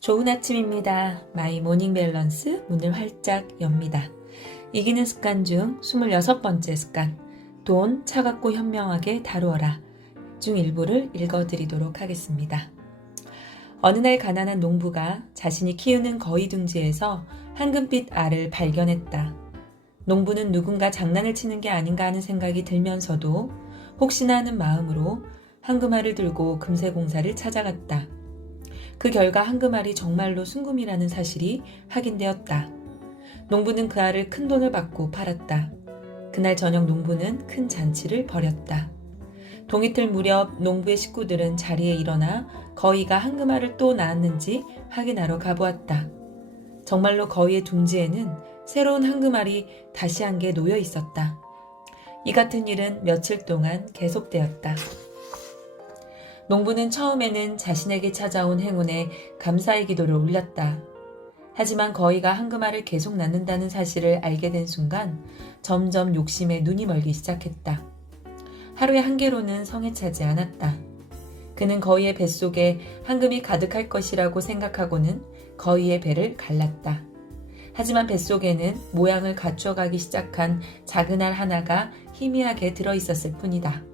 좋은 아침입니다. 마이 모닝 밸런스 문을 활짝 엽니다. 이기는 습관 중 26번째 습관, 돈 차갑고 현명하게 다루어라 중 일부를 읽어드리도록 하겠습니다. 어느 날 가난한 농부가 자신이 키우는 거위 둥지에서 황금빛 알을 발견했다. 농부는 누군가 장난을 치는 게 아닌가 하는 생각이 들면서도 혹시나 하는 마음으로 황금알을 들고 금세공사를 찾아갔다. 그 결과 황금알이 정말로 순금이라는 사실이 확인되었다. 농부는 그 알을 큰 돈을 받고 팔았다. 그날 저녁 농부는 큰 잔치를 벌였다. 동이틀 무렵 농부의 식구들은 자리에 일어나 거위가 황금알을 또 낳았는지 확인하러 가보았다. 정말로 거위의 둥지에는 새로운 황금알이 다시 한 개 놓여 있었다. 이 같은 일은 며칠 동안 계속되었다. 농부는 처음에는 자신에게 찾아온 행운에 감사의 기도를 올렸다. 하지만 거위가 황금알을 계속 낳는다는 사실을 알게 된 순간 점점 욕심에 눈이 멀기 시작했다. 하루에 한 개로는 성에 차지 않았다. 그는 거위의 뱃속에 황금이 가득할 것이라고 생각하고는 거위의 배를 갈랐다. 하지만 뱃속에는 모양을 갖춰가기 시작한 작은 알 하나가 희미하게 들어있었을 뿐이다.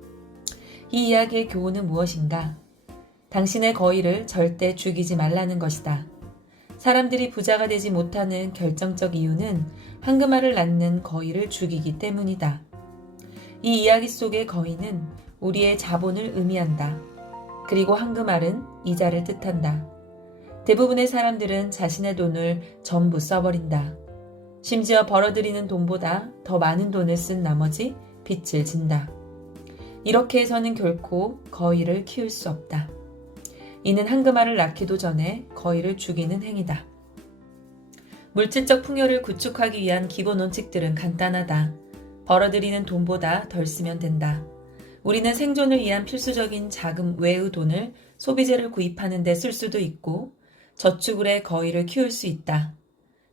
이 이야기의 교훈은 무엇인가? 당신의 거위를 절대 죽이지 말라는 것이다. 사람들이 부자가 되지 못하는 결정적 이유는 황금알을 낳는 거위를 죽이기 때문이다. 이 이야기 속의 거위는 우리의 자본을 의미한다. 그리고 황금알은 이자를 뜻한다. 대부분의 사람들은 자신의 돈을 전부 써버린다. 심지어 벌어들이는 돈보다 더 많은 돈을 쓴 나머지 빚을 진다. 이렇게 해서는 결코 거위를 키울 수 없다. 이는 황금알을 낳기도 전에 거위를 죽이는 행위다. 물질적 풍요를 구축하기 위한 기본 원칙들은 간단하다. 벌어들이는 돈보다 덜 쓰면 된다. 우리는 생존을 위한 필수적인 자금 외의 돈을 소비재를 구입하는 데 쓸 수도 있고 저축을 해 거위를 키울 수 있다.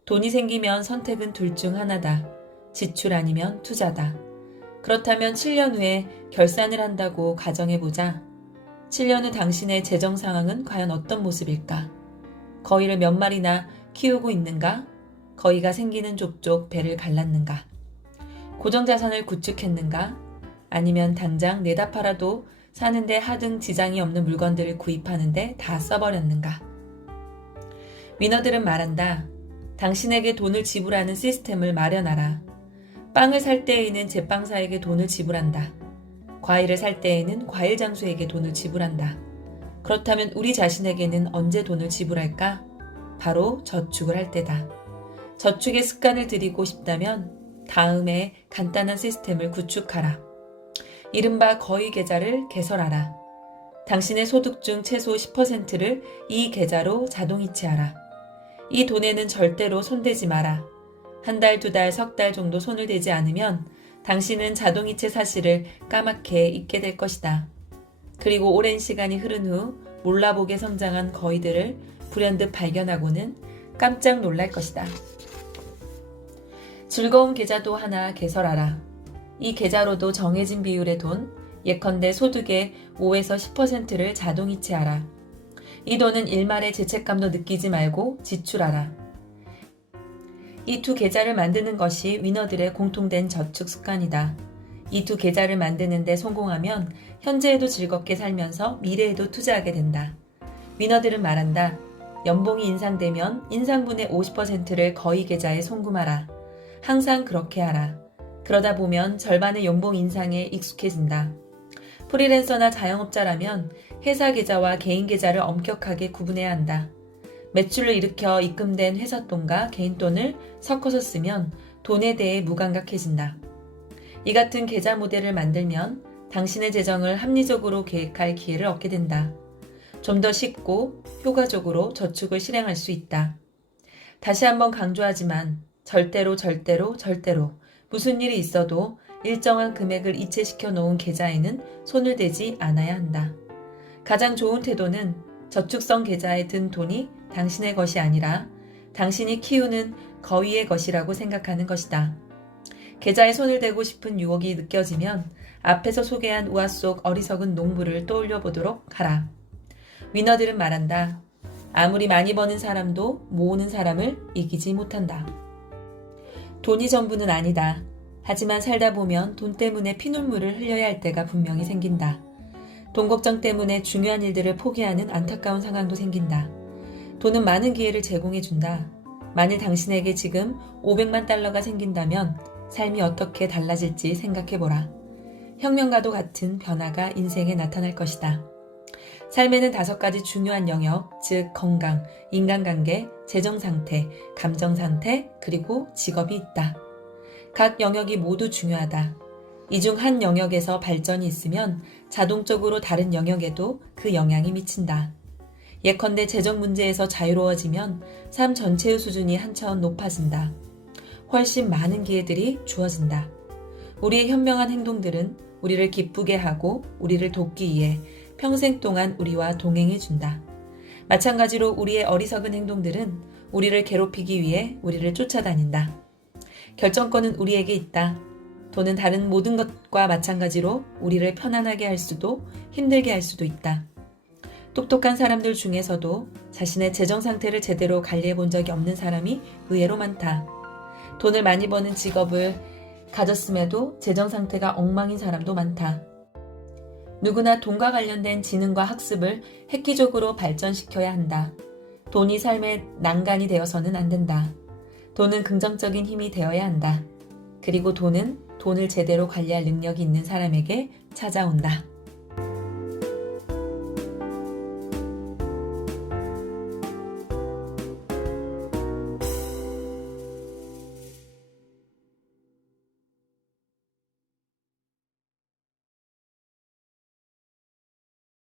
돈이 생기면 선택은 둘 중 하나다. 지출 아니면 투자다. 그렇다면 7년 후에 결산을 한다고 가정해보자. 7년 후 당신의 재정 상황은 과연 어떤 모습일까? 거위를 몇 마리나 키우고 있는가? 거위가 생기는 족족 배를 갈랐는가? 고정자산을 구축했는가? 아니면 당장 내다 팔아도 사는데 하등 지장이 없는 물건들을 구입하는데 다 써버렸는가? 위너들은 말한다. 당신에게 돈을 지불하는 시스템을 마련하라. 빵을 살 때에는 제빵사에게 돈을 지불한다. 과일을 살 때에는 과일 장수에게 돈을 지불한다. 그렇다면 우리 자신에게는 언제 돈을 지불할까? 바로 저축을 할 때다. 저축의 습관을 들이고 싶다면 다음에 간단한 시스템을 구축하라. 이른바 거위 계좌를 개설하라. 당신의 소득 중 최소 10%를 이 계좌로 자동이체하라. 이 돈에는 절대로 손대지 마라. 한 달, 두 달, 석 달 정도 손을 대지 않으면 당신은 자동이체 사실을 까맣게 잊게 될 것이다. 그리고 오랜 시간이 흐른 후 몰라보게 성장한 거위들을 불현듯 발견하고는 깜짝 놀랄 것이다. 즐거운 계좌도 하나 개설하라. 이 계좌로도 정해진 비율의 돈, 예컨대 소득의 5에서 10%를 자동이체하라. 이 돈은 일말의 죄책감도 느끼지 말고 지출하라. 이 두 계좌를 만드는 것이 위너들의 공통된 저축 습관이다. 이 두 계좌를 만드는 데 성공하면 현재에도 즐겁게 살면서 미래에도 투자하게 된다. 위너들은 말한다. 연봉이 인상되면 인상분의 50%를 거위 계좌에 송금하라. 항상 그렇게 하라. 그러다 보면 절반의 연봉 인상에 익숙해진다. 프리랜서나 자영업자라면 회사 계좌와 개인 계좌를 엄격하게 구분해야 한다. 매출을 일으켜 입금된 회사 돈과 개인 돈을 섞어서 쓰면 돈에 대해 무감각해진다. 이 같은 계좌 모델을 만들면 당신의 재정을 합리적으로 계획할 기회를 얻게 된다. 좀 더 쉽고 효과적으로 저축을 실행할 수 있다. 다시 한번 강조하지만 절대로 무슨 일이 있어도 일정한 금액을 이체시켜 놓은 계좌에는 손을 대지 않아야 한다. 가장 좋은 태도는 저축성 계좌에 든 돈이 당신의 것이 아니라 당신이 키우는 거위의 것이라고 생각하는 것이다. 계좌에 손을 대고 싶은 유혹이 느껴지면 앞에서 소개한 우화 속 어리석은 농부를 떠올려 보도록 하라. 위너들은 말한다. 아무리 많이 버는 사람도 모으는 사람을 이기지 못한다. 돈이 전부는 아니다. 하지만 살다 보면 돈 때문에 피눈물을 흘려야 할 때가 분명히 생긴다. 돈 걱정 때문에 중요한 일들을 포기하는 안타까운 상황도 생긴다. 돈은 많은 기회를 제공해준다. 만일 당신에게 지금 500만 달러가 생긴다면 삶이 어떻게 달라질지 생각해보라. 혁명과도 같은 변화가 인생에 나타날 것이다. 삶에는 5가지 중요한 영역, 즉 건강, 인간관계, 재정상태, 감정상태, 그리고 직업이 있다. 각 영역이 모두 중요하다. 이 중 한 영역에서 발전이 있으면 자동적으로 다른 영역에도 그 영향이 미친다. 예컨대 재정 문제에서 자유로워지면 삶 전체의 수준이 한 차원 높아진다. 훨씬 많은 기회들이 주어진다. 우리의 현명한 행동들은 우리를 기쁘게 하고 우리를 돕기 위해 평생 동안 우리와 동행해준다. 마찬가지로 우리의 어리석은 행동들은 우리를 괴롭히기 위해 우리를 쫓아다닌다. 결정권은 우리에게 있다. 돈은 다른 모든 것과 마찬가지로 우리를 편안하게 할 수도 힘들게 할 수도 있다. 똑똑한 사람들 중에서도 자신의 재정 상태를 제대로 관리해 본 적이 없는 사람이 의외로 많다. 돈을 많이 버는 직업을 가졌음에도 재정 상태가 엉망인 사람도 많다. 누구나 돈과 관련된 지능과 학습을 획기적으로 발전시켜야 한다. 돈이 삶의 난간이 되어서는 안 된다. 돈은 긍정적인 힘이 되어야 한다. 그리고 돈은 돈을 제대로 관리할 능력이 있는 사람에게 찾아온다.